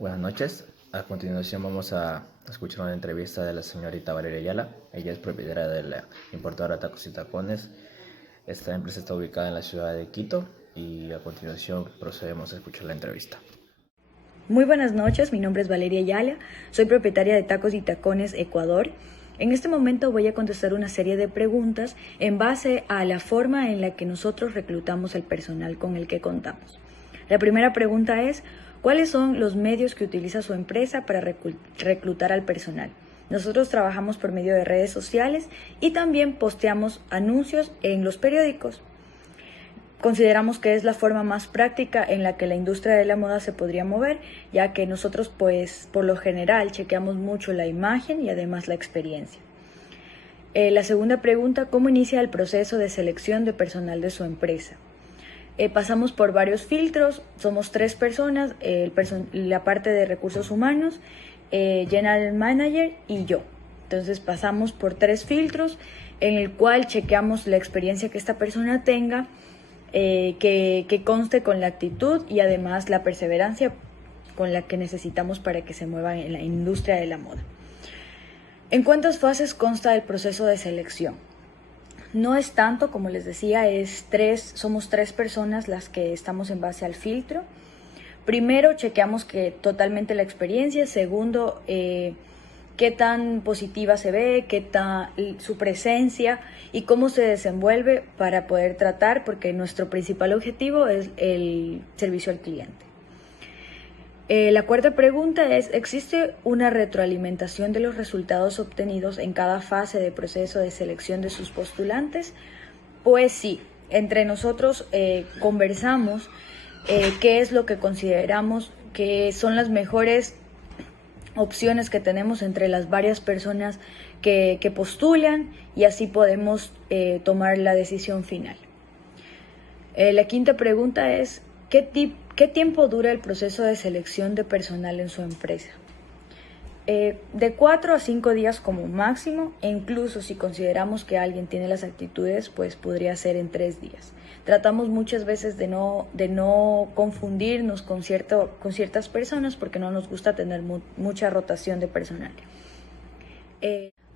Buenas noches. A continuación vamos a escuchar una entrevista de la señorita Valeria Ayala. Ella es propietaria de la importadora Tacos y Tacones. Esta empresa está ubicada en la ciudad de Quito y a continuación procedemos a escuchar la entrevista. Muy buenas noches, mi nombre es Valeria Ayala, soy propietaria de Tacos y Tacones Ecuador. En este momento voy a contestar una serie de preguntas en base a la forma en la que nosotros reclutamos el personal con el que contamos. La primera pregunta es, ¿cuáles son los medios que utiliza su empresa para reclutar al personal? Nosotros trabajamos por medio de redes sociales y también posteamos anuncios en los periódicos. Consideramos que es la forma más práctica en la que la industria de la moda se podría mover, ya que nosotros por lo general chequeamos mucho la imagen y además la experiencia. La segunda pregunta, ¿cómo inicia el proceso de selección de personal de su empresa? Pasamos por varios filtros, somos 3 personas, la parte de recursos humanos, General Manager y yo. Entonces pasamos por 3 filtros en el cual chequeamos la experiencia que esta persona tenga, que conste con la actitud y además la perseverancia con la que necesitamos para que se mueva en la industria de la moda. ¿En cuántas fases consta el proceso de selección? No es tanto, como les decía, somos 3 personas las que estamos en base al filtro. Primero, chequeamos que totalmente la experiencia. Segundo, qué tan positiva se ve, su presencia y cómo se desenvuelve para poder tratar, porque nuestro principal objetivo es el servicio al cliente. La cuarta pregunta es, ¿existe una retroalimentación de los resultados obtenidos en cada fase del proceso de selección de sus postulantes? Pues sí, entre nosotros conversamos qué es lo que consideramos que son las mejores opciones que tenemos entre las varias personas que postulan y así podemos tomar la decisión final. La quinta pregunta es, ¿qué tiempo dura el proceso de selección de personal en su empresa? De 4 a 5 días como máximo, e incluso si consideramos que alguien tiene las actitudes, pues podría ser en 3 días. Tratamos muchas veces de no confundirnos con ciertas personas porque no nos gusta tener mucha rotación de personal.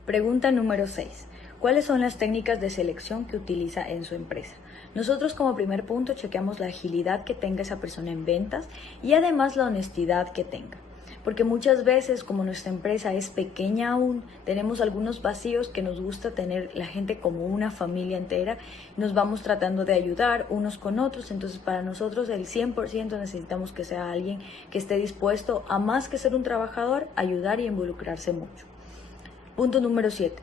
Pregunta número 6. ¿Cuáles son las técnicas de selección que utiliza en su empresa? Nosotros como primer punto chequeamos la agilidad que tenga esa persona en ventas y además la honestidad que tenga. Porque muchas veces, como nuestra empresa es pequeña aún, tenemos algunos vacíos que nos gusta tener la gente como una familia entera, nos vamos tratando de ayudar unos con otros, entonces para nosotros el 100% necesitamos que sea alguien que esté dispuesto a más que ser un trabajador, ayudar y involucrarse mucho. Punto número 7.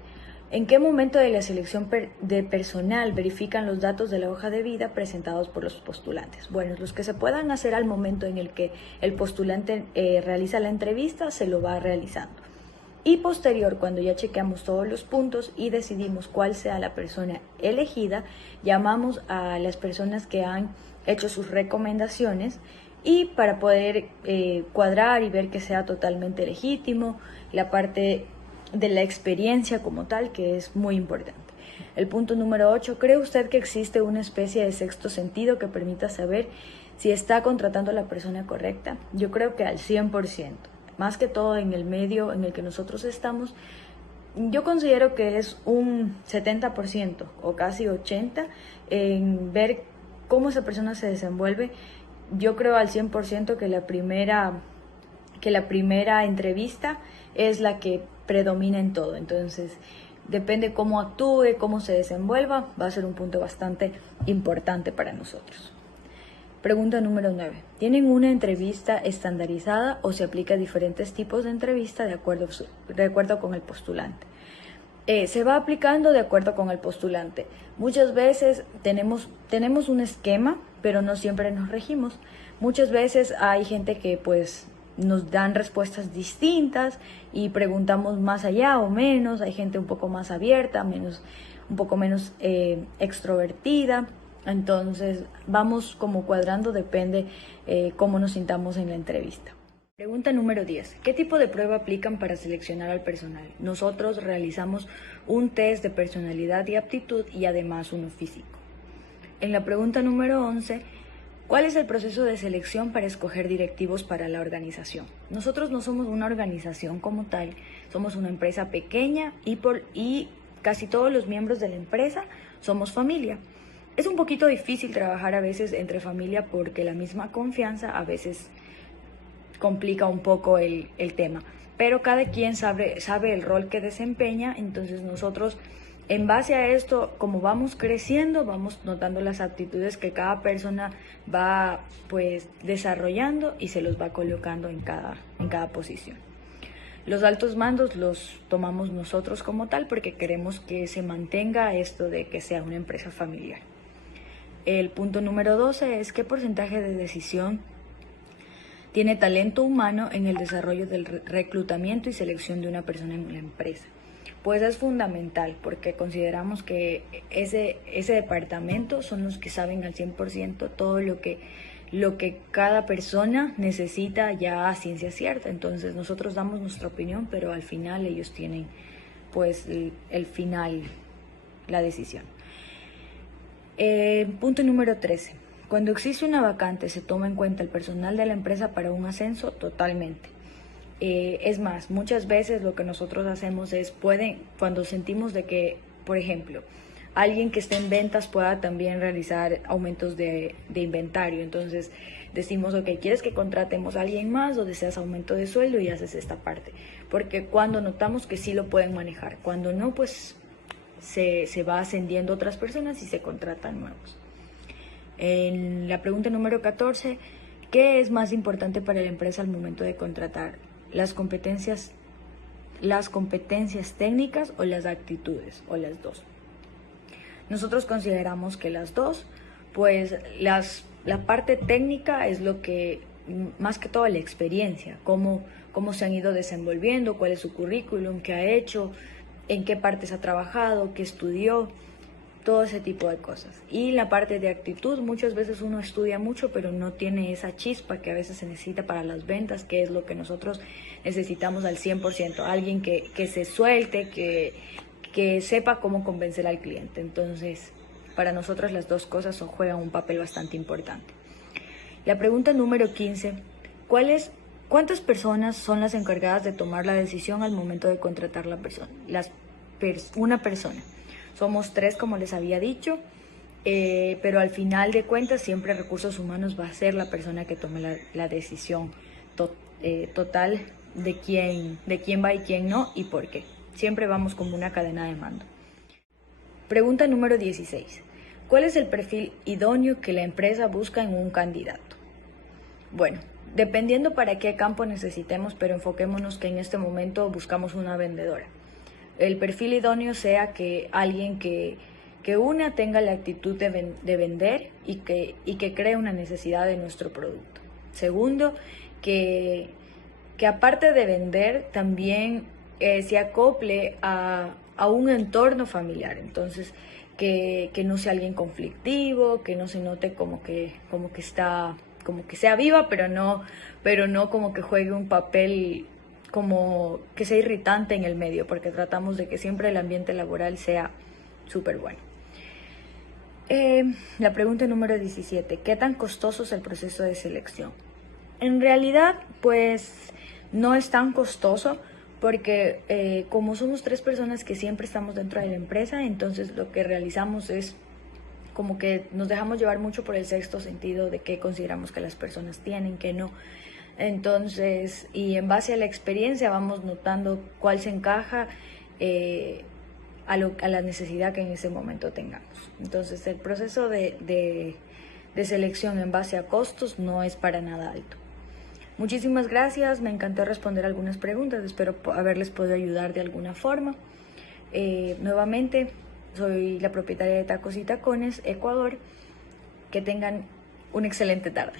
¿En qué momento de la selección de personal verifican los datos de la hoja de vida presentados por los postulantes? Bueno, los que se puedan hacer al momento en el que el postulante realiza la entrevista, se lo va realizando. Y posterior, cuando ya chequeamos todos los puntos y decidimos cuál sea la persona elegida, llamamos a las personas que han hecho sus recomendaciones y para poder cuadrar y ver que sea totalmente legítimo, la parte de la experiencia como tal, que es muy importante. El punto número 8, ¿cree usted que existe una especie de sexto sentido que permita saber si está contratando a la persona correcta? Yo creo que al 100%, más que todo en el medio en el que nosotros estamos, yo considero que es un 70% o casi 80% en ver cómo esa persona se desenvuelve. Yo creo al 100% que la primera entrevista es la que predomina en todo, entonces depende cómo actúe, cómo se desenvuelva, va a ser un punto bastante importante para nosotros. Pregunta número 9. ¿Tienen una entrevista estandarizada o se aplica diferentes tipos de entrevista de acuerdo con el postulante? Se va aplicando de acuerdo con el postulante. Muchas veces tenemos un esquema, pero no siempre nos regimos. Muchas veces hay gente que pues nos dan respuestas distintas y preguntamos más allá o menos. Hay gente un poco más abierta, un poco menos extrovertida. Entonces vamos como cuadrando, depende cómo nos sintamos en la entrevista. Pregunta número 10. ¿Qué tipo de prueba aplican para seleccionar al personal? Nosotros realizamos un test de personalidad y aptitud y además uno físico. En la pregunta número 11, ¿Cuál es el proceso de selección para escoger directivos para la organización? Nosotros no somos una organización como tal, somos una empresa pequeña y casi todos los miembros de la empresa somos familia. Es un poquito difícil trabajar a veces entre familia porque la misma confianza a veces complica un poco el tema, pero cada quien sabe el rol que desempeña, entonces nosotros en base a esto, como vamos creciendo, vamos notando las aptitudes que cada persona va pues desarrollando y se los va colocando en cada posición. Los altos mandos los tomamos nosotros como tal porque queremos que se mantenga esto de que sea una empresa familiar. El punto número 12 es qué porcentaje de decisión tiene talento humano en el desarrollo del reclutamiento y selección de una persona en la empresa. Pues es fundamental porque consideramos que ese departamento son los que saben al 100% todo lo que cada persona necesita ya a ciencia cierta. Entonces nosotros damos nuestra opinión, pero al final ellos tienen pues el final, la decisión. Punto número 13. Cuando existe una vacante, ¿se toma en cuenta el personal de la empresa para un ascenso? Totalmente. Es más, muchas veces lo que nosotros hacemos es, cuando sentimos de que, por ejemplo, alguien que esté en ventas pueda también realizar aumentos de inventario, entonces decimos, ok, ¿quieres que contratemos a alguien más o deseas aumento de sueldo? Y haces esta parte, porque cuando notamos que sí lo pueden manejar, cuando no, pues se va ascendiendo otras personas y se contratan nuevos. En la pregunta número 14, ¿qué es más importante para la empresa al momento de contratar? ¿Las competencias técnicas o las actitudes, o las dos? Nosotros consideramos que las dos, pues la parte técnica es lo que, más que todo la experiencia, cómo se han ido desenvolviendo, cuál es su currículum, qué ha hecho, en qué partes ha trabajado, qué estudió, todo ese tipo de cosas. Y la parte de actitud, muchas veces uno estudia mucho, pero no tiene esa chispa que a veces se necesita para las ventas, que es lo que nosotros necesitamos al 100%. Alguien que se suelte, que sepa cómo convencer al cliente. Entonces, para nosotros las dos cosas juegan un papel bastante importante. La pregunta número 15, ¿cuántas personas son las encargadas de tomar la decisión al momento de contratar una persona? Somos 3, como les había dicho, pero al final de cuentas siempre recursos humanos va a ser la persona que tome la decisión total de quién va y quién no y por qué. Siempre vamos como una cadena de mando. Pregunta número 16. ¿Cuál es el perfil idóneo que la empresa busca en un candidato? Bueno, dependiendo para qué campo necesitemos, pero enfoquémonos que en este momento buscamos una vendedora. El perfil idóneo sea que alguien que una tenga la actitud de vender y que cree una necesidad de nuestro producto. Segundo, que aparte de vender también se acople a un entorno familiar. Entonces, que no sea alguien conflictivo, que no se note como que sea viva, pero no como que juegue un papel como que sea irritante en el medio, porque tratamos de que siempre el ambiente laboral sea súper bueno. La pregunta número 17, ¿qué tan costoso es el proceso de selección? En realidad, pues no es tan costoso porque como somos 3 personas que siempre estamos dentro de la empresa, entonces lo que realizamos es como que nos dejamos llevar mucho por el sexto sentido de qué consideramos que las personas tienen, qué no. Entonces, y en base a la experiencia vamos notando cuál se encaja a la necesidad que en ese momento tengamos. Entonces, el proceso de selección en base a costos no es para nada alto. Muchísimas gracias, me encantó responder algunas preguntas, espero haberles podido ayudar de alguna forma. Nuevamente, soy la propietaria de Tacos y Tacones, Ecuador. Que tengan una excelente tarde.